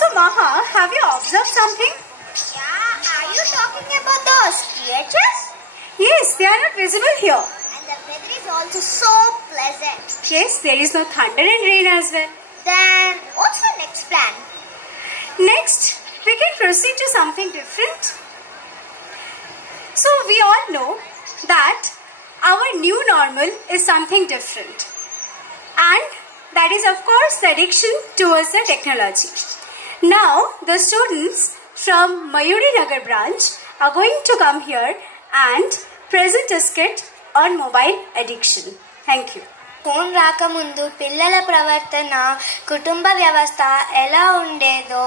So Maha, have you observed something? Yeah, are you talking about those creatures? Yes, they are not visible here. And the weather is also so pleasant. Yes, there is no thunder and rain as well. Then, what's the next plan? Next, we can proceed to something different. So we all know that our new normal is something different. And that is of course the addiction towards the technology. Now the students from Mayuri Nagar branch are going to come here and present a skit on mobile addiction. Thank you. Phone రాకముందు పిల్లల ప్రవర్తన కుటుంబ వ్యవస్థ ఎలా ఉండేదో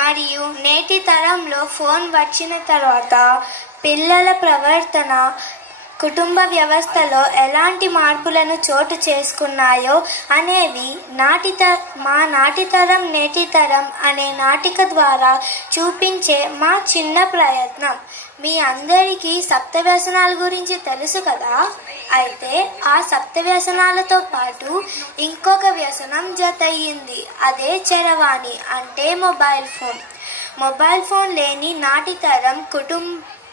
మరియు నేటి తరంలో ఫోన్ వచ్చిన తర్వాత పిల్లల ప్రవర్తన కుటుంబ వ్యవస్థలో ఎలాంటి మార్పులను చోటు చేసుకున్నాయో అనేవి మా నాటి తరం నేటి తరం అనే నాటిక ద్వారా చూపించే మా చిన్న ప్రయత్నం. మీ అందరికీ సప్తవ్యసనాల గురించి తెలుసు కదా. అయితే ఆ సప్తవ్యసనాలతో పాటు ఇంకొక వ్యసనం జతయ్యింది. అదే చరవాణి అంటే మొబైల్ ఫోన్. మొబైల్ ఫోన్ లేని నాటి తరం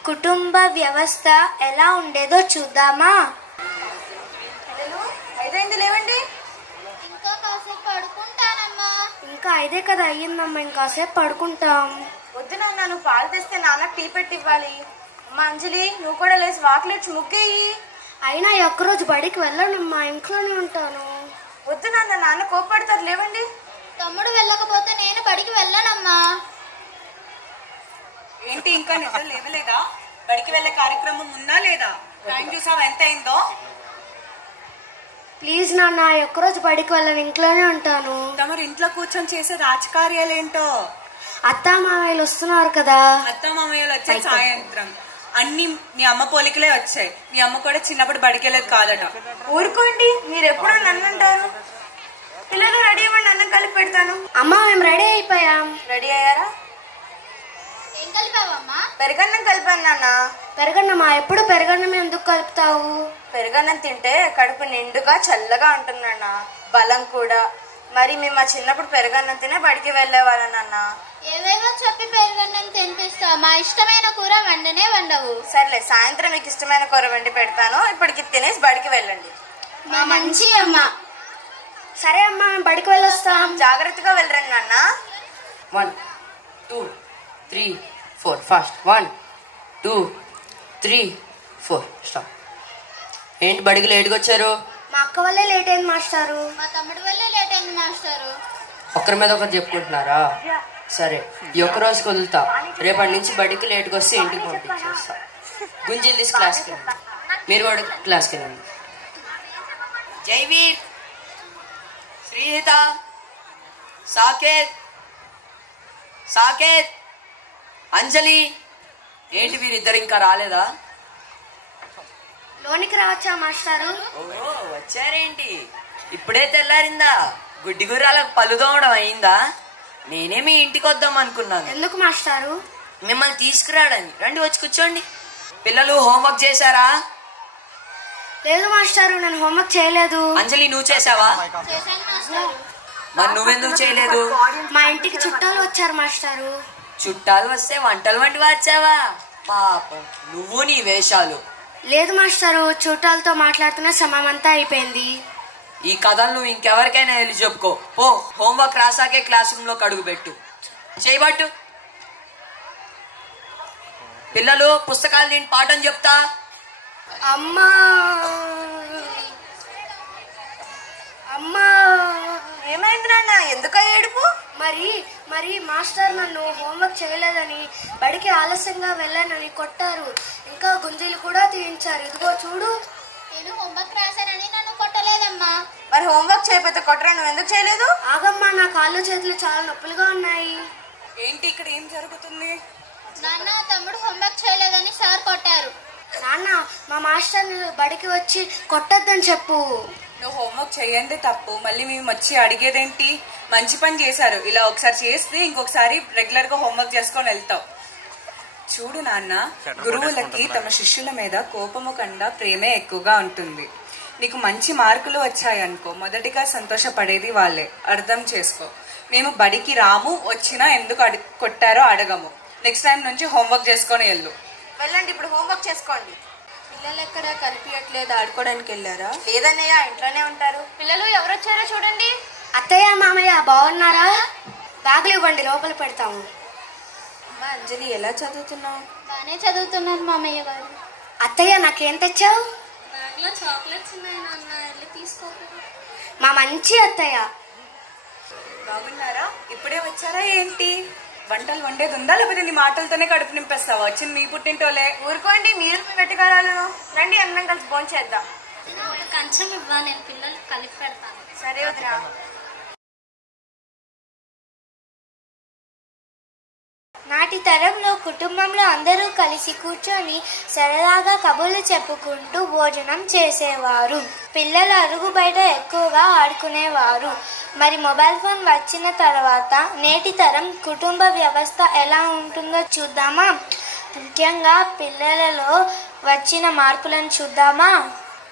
కుటుంబ వ్యవస్థ ఎలా ఉండేదో చూద్దామా. ఐదైంది లేవండి. ఇంకా కాసేపు పడుకుంటానమ్మా. ఇంకా ఐదే కదా అయ్యిందమ్మా, ఇంకాసేపు పడుకుంటాం. వద్దు నాన్న, నువ్వు పాలు తెస్తే నాన్నకు టీ పెట్టి ఇవ్వాలి. అమ్మ అంజలి, నువ్వు కూడా లేచి వాకిలిచ్చి ముగ్గేయి. అయినా ఒక్కరోజు బడికి వెళ్ళనమ్మా, ఇంట్లోనే ఉంటాను. వద్దు నాన్న, నాన్న కోపడతారు. లేవండి. తమ్ముడు వెళ్ళకపోతే నేను బడికి వెళ్ళనమ్మా. ఏంటి ఇంకా నిద్ర లేవలేదా? బడికి వెళ్ళే కార్యక్రమం ఉందా లేదా? టైం చూసావు ఎంత అయిందో? ప్లీజ్ నాన్న, ఒక్కరోజు బడికి వెళ్ళను, ఇంట్లోనే ఉంటాను. తమరు ఇంట్లో కూర్చొని చేసే రాజకార్యాలేంటో. అత్తా మామయ్యలు వస్తున్నారు కదా. అత్త మామయ్యలు వచ్చే సాయంత్రం అన్ని నీ అమ్మ పోలికలే వచ్చాయి. నీ అమ్మ కూడా చిన్నప్పుడు బడికి వెళ్ళేది కాదట. ఊరుకోండి, మీరు ఎప్పుడూ నన్ను అంటారు. పిల్లలు రెడీ అవ్వండి, అన్నం కలిపి పెడతాను. అమ్మా మేము రెడీ అయిపోయాం. రెడీ అయ్యారా? ఏం కలిపావమ్మా? పెరుగన్నం కలిపాను నాన్న. పెరగన్నమ్మా, ఎప్పుడు పెరగన్నం ఎందుకు కలుపుతావు? పెరుగన్నం తింటే కడుపు నిండుగా చల్లగా ఉంటుంది నాన్న, బలం కూడా. మరి మేము మా చిన్నప్పుడు పెరుగన్నం తినే బడికి వెళ్ళేవాళ్ళం నాన్న. ఏవేవో చెప్పి పెరుగన్నం తినిపిస్తావు, మా ఇష్టమైన కూర వండనే వండవు. సర్లే, సాయంత్రం మీకు ఇష్టమైన కూర వండి పెడతాను. ఇప్పటికి తినేసి బడికి వెళ్ళండి. మా మంచి అమ్మ. సరే అమ్మా, మేము బడికి వెళ్ళొస్తాం. జాగ్రత్తగా వెళ్ళరండి నాన్న. 1 2 3 4 ఫాస్ట్. 1 2 3 4 స్టాప్. ఏంటి బడికి లేట్గా వచ్చారు? మా అక్క వల్లే లేట్ అయింది మాస్టారు. మా తమ్ముడు వల్లే లేట్ అయింది మాస్టారు. ఒకరి మీద ఒకరు చెప్పుకుంటున్నారా? సరే, ఈ ఒక్క రోజుకి వదులుతా. రేపటి నుంచి బడికి లేట్గా వస్తే ఇంటికి పంపించేస్తా. గుంజిల్ తీసి క్లాస్కి వెళ్ళండి. మీరు కూడా క్లాస్కి వెళ్ళండి. జైవీర్, శ్రీహిత, సాకేత్, సాకేత్, అంజలి. ఏంటి వీరిద్దరు ఇంకా రాలేదా? లోనికి రావచ్చా మాస్టారు? ఓ వచ్చారేంటి? ఇప్పుడే తెల్లారిందా? గుడ్డి గుర్రాలకు పళ్ళు తోమడం అయిందా? నేనే మీ ఇంటికి వద్దాం అనుకున్నాను. ఎందుకు మాస్టారు? మిమ్మల్ని తీసుకురాడని. రండి, వచ్చి కూర్చోండి. పిల్లలు హోంవర్క్ చేశారా? లేదు మాస్టారు, నేను హోంవర్క్ చేయలేదు. అంజలి, నువ్వు చేసావా? చేశాను మాస్టారు. మరి నువ్వెందుకు చేయలేదు? మా ఇంటికి చుట్టాలు వచ్చారు మాస్టారు. చుట్టాలు వస్తే వంటలు వంటి వచ్చావా? పాపం నువ్వు నీ వేషాలు. లేదు మాస్టారు, చుట్టాలతో మాట్లాడుతున్న సమయం అంతా అయిపోయింది. ఈ కథలు నువ్వు ఇంకెవరికైనా వెళ్ళి చెప్పుకో. ఓ హోంవర్క్ రాసాకే క్లాస్ రూమ్ లో కడుగు పెట్టు. చేయబట్టు. పిల్లలు పుస్తకాలు నేను పాఠం చెప్తా. అమ్మా అమ్మా. ఏమైంది నాన్న, ఎందుక ఏడుపు? మరి మాస్టర్ నన్ను హోంవర్క్ చేయలేదని, బడికి ఆలస్యంగా వెళ్ళానని కొట్టారు. ఇంకా గుంజీలు కూడా తీయించారు. ఇదిగో చూడు. నేను హోంవర్క్ రాశానని నన్ను కొట్టలేదమ్మా. మరి హోంవర్క్ చేయకపోతే కొట్టరా? నువ్వు ఎందుకు చేయలేదు? ఆగమ్మా, నా కాళ్ళు చేతులు చాలా నొప్పులుగా ఉన్నాయి. ఏంటి ఇక్కడ ఏం జరుగుతుంది? నాన్న, తమ్ముడు హోంవర్క్ చేయలేదని సార్ కొట్టారు. నాన్న, మా మాస్టర్ బడికి వచ్చి కొట్టద్దని చెప్పు. నువ్వు హోంవర్క్ చేయండి తప్పు, మళ్ళీ మేము వచ్చి అడిగేదేంటి? మంచి పని చేశారు. ఇలా ఒకసారి చేస్తే ఇంకొకసారి రెగ్యులర్ గా హోంవర్క్ చేసుకొని వెళ్తావు. చూడు నాన్న, గురువులకి తమ శిష్యుల మీద కోపము కన్నా ప్రేమే ఎక్కువగా ఉంటుంది. నీకు మంచి మార్కులు వచ్చాయనుకో, మొదటిగా సంతోషపడేది వాళ్ళే. అర్థం చేసుకో. మేము బడికి రాము, వచ్చినా ఎందుకు కొట్టారో అడగము. నెక్స్ట్ టైం నుంచి హోంవర్క్ చేసుకొని వెళ్ళు. వెళ్ళండి, ఇప్పుడు హోంవర్క్ చేసుకోండి. పిల్లలు ఎక్కడ కనిపించట్లేదు, ఆడుకోవడానికి వెళ్ళారా? లేదన్నయ్య, ఇంట్లోనే ఉంటారు. పిల్లలు ఎవరొచ్చారో చూడండి. అత్తయ్య మామయ్య బాగున్నారా? బ్యాగులు ఇవ్వండి, లోపల పెడతాము. అమ్మా అంజలి, ఎలా చదువుతున్నావు? బాగానే చదువుతున్నారు మామయ్య గారు. అత్తయ్య నాకేం తెచ్చావు? బ్యాగ్లో చాక్లెట్స్ ఉన్నాయి నాన్న, వెళ్ళి తీసుకో. మా మంచి అత్తయ్య. బాగున్నారా? ఇప్పుడే వచ్చారా ఏంటి? వంటలు వండేది ఉందా, లేకపోతే నీ మాటలతోనే కడుపు నింపేస్తావా? వచ్చింది మీ పుట్టింటోలే. ఊరుకోండి, మీరు మీ వెటకారాలు. రండి, అందరం కలిసి భోంచేద్దాం. కంచం ఇవ్వ, నేను పిల్లలు కలిపి పెడతాను. సరే వదినా. నాటి తరంలో కుటుంబంలో అందరూ కలిసి కూర్చొని సరదాగా కబుర్లు చెప్పుకుంటూ భోజనం చేసేవారు. పిల్లలు అరుగు బయట ఎక్కువగా ఆడుకునేవారు. మరి మొబైల్ ఫోన్ వచ్చిన తర్వాత నేటి తరం కుటుంబ వ్యవస్థ ఎలా ఉంటుందో చూద్దామా? ముఖ్యంగా పిల్లలలో వచ్చిన మార్పులను చూద్దామా?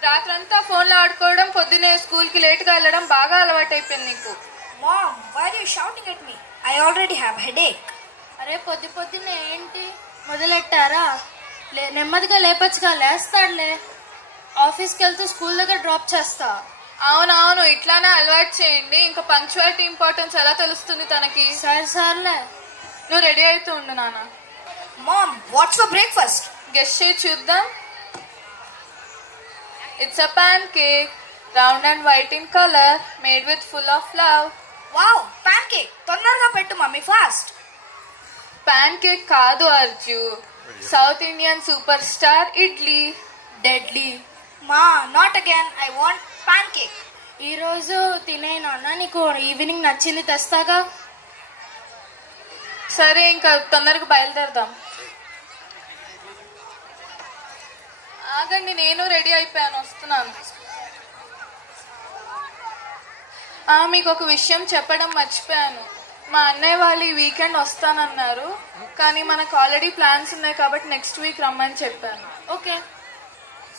రాత్రంతా ఫోన్లో ఆడుకోవడం, పొద్దునే స్కూల్కి లేట్గా వెళ్ళడం బాగా అలవాటైపోయింది నీకు. Mom, why are you shouting at me? I already have headache. అరే పొద్దున్నే ఏంటి మొదలెట్టారా? నెమ్మదిగా లేపచ్చుగా. లేస్తాడులే. ఆఫీస్కి వెళ్తూ స్కూల్ దగ్గర డ్రాప్ చేస్తా. అవునవును, ఇట్లానే అలవాటు చేయండి. ఇంకా పంక్చువాలిటీ ఇంపార్టెన్స్ ఎలా తెలుస్తుంది తనకి? సర్లే, నువ్వు రెడీ అవుతూ ఉండు నాన్న. Mom, what's for breakfast? Guess చేయి చూద్దాం. It's a pancake, round and white in colour, made with full of love. Wow, pancake. తొందరగా పెట్టు మమ్మీ, ఫాస్ట్. పాన్ కేక్ కాదు Arju, south Indian superstar idli. Deadly. Ma, not again. I want pancake. ఈరోజు తినే నాన్న, నీకు evening నచ్చింది తెస్తాగా. సరే, ఇంకా తొందరగా బయలుదేరదాం. ఆగండి, నేను రెడీ అయిపోయాను, వస్తున్నాను. మీకు ఒక విషయం చెప్పడం మర్చిపోయాను. మా అన్నయ్య వాళ్ళు ఈ వీకెండ్ వస్తానన్నారు, కానీ మనకు ఆల్రెడీ ప్లాన్స్ ఉన్నాయి కాబట్టి నెక్స్ట్ వీక్ రమ్మని చెప్పాను. Okay.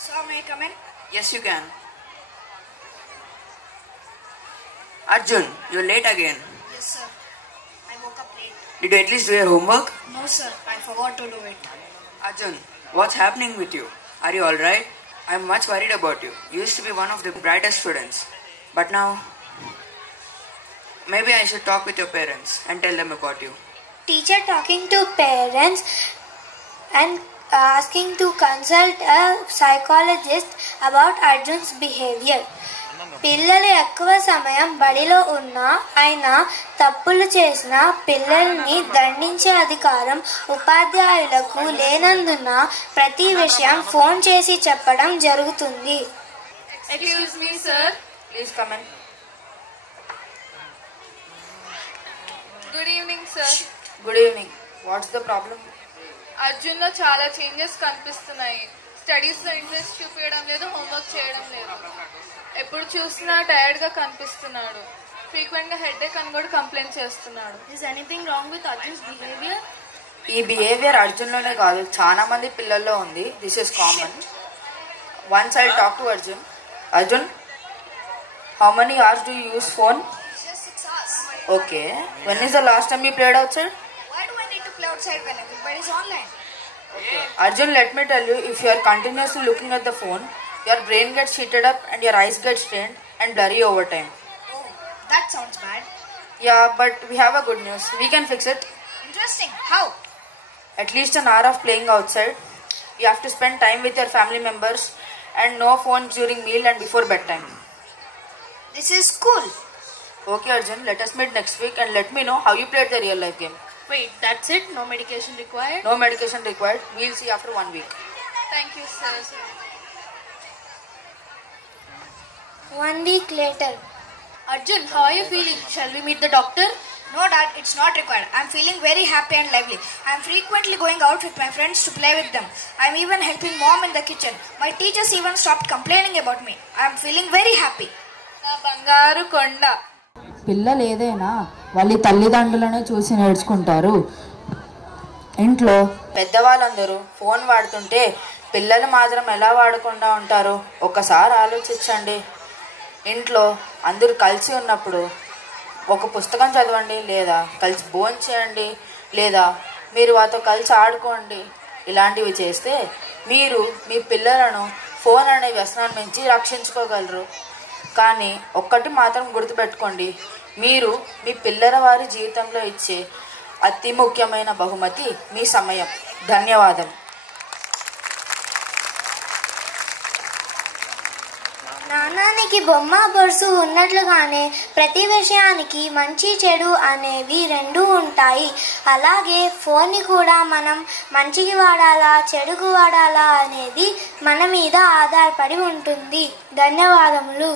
So may I come in? Yes, you can. Arjun, you're late again. Yes, sir. I woke up late. Did you at least do your homework? No, sir. I forgot to do it. Arjun, what's happening with you? Are you alright? I'm much worried about you. You used to be one of the brightest students. But now, maybe I should talk with your parents and tell them about you. Teacher talking to parents and asking to consult a psychologist about Arjun's behavior. పిల్లలు ఎక్కువ సమయం బడిలో ఉన్నా, అయినా తప్పులు చేసిన పిల్లల్ని దండించే అధికారం ఉపాధ్యాయులకు లేనందున ప్రతి విషయం ఫోన్ చేసి చెప్పడం జరుగుతుంది. Excuse me sir. Please come in. Good evening sir. Good evening. What's the problem? Arjun లో చాలా చేంజెస్ కనిపిస్తున్నాయి. స్టడీస్ లో ఇంట్రెస్ట్ చూపించడం లేదు, హోంవర్క్ చేయడం లేదు. ఎప్పుడు చూసినా టైర్డ్ గా కనిపిస్తున్నాడు. ఫ్రీక్వెంట్ గా హెడేక్ అని కూడా కంప్లైంట్ చేస్తున్నాడు. Is anything wrong with Arjun's behaviour? ఈ బిహేవియర్ అర్జున్లోనే కాదు, చాలా మంది పిల్లల్లో ఉంది. This is common. Once I talk to Arjun. Arjun, how many hours do you use phone? Just 6 hours. Okay. When is the last time you played outside? Why do I need to play outside when everybody is online? Arjun, let me tell you, if you are continuously looking at the phone, your brain gets heated up and your eyes get strained and blurry over time. Oh, that sounds bad. Yeah, but we have a good news. We can fix it. Interesting. How? At least an hour of playing outside. You have to spend time with your family members and no phones during meal and before bedtime. This is cool. Okay, Arjun, let us meet next week and let me know how you played the real life game. Wait, that's it? No medication required? No medication required. We'll see after 1 week. Thank you, sir. 1 week later. Arjun, how are you feeling? Shall we meet the doctor? No, Dad, it's not required. I'm feeling very happy and lively. I'm frequently going out with my friends to play with them. I'm even helping Mom in the kitchen. My teachers even stopped complaining about me. I'm feeling very happy. Na bangaru konda. పిల్లలు ఏదైనా వాళ్ళ తల్లిదండ్రులనే చూసి నేర్చుకుంటారు. ఇంట్లో పెద్దవాళ్ళందరూ phone వాడుతుంటే పిల్లలు మాత్రం ఎలా వాడకుండా ఉంటారు? ఒక్కసారి ఆలోచించండి. ఇంట్లో అందరూ కలిసి ఉన్నప్పుడు ఒక పుస్తకం చదవండి, లేదా కలిసి భోజనం చేయండి, లేదా మీరు వారితో కలిసి ఆడుకోండి. ఇలాంటివి చేస్తే మీరు మీ పిల్లలను ఫోన్ అనే వ్యసనాన్ని నుంచి రక్షించుకోగలరు. కానీ ఒక్కటి మాత్రం గుర్తుపెట్టుకోండి, మీరు మీ పిల్లల వారి జీవితంలో ఇచ్చే అతి ముఖ్యమైన బహుమతి మీ సమయం. ధన్యవాదం. నాణానికి బొమ్మ బొరుసు ఉన్నట్లుగానే ప్రతి విషయానికి మంచి చెడు అనేవి రెండూ ఉంటాయి. అలాగే ఫోన్ని కూడా మనం మంచికి వాడాలా చెడుకు వాడాలా అనేది మన మీద ఆధారపడి ఉంటుంది. ధన్యవాదములు.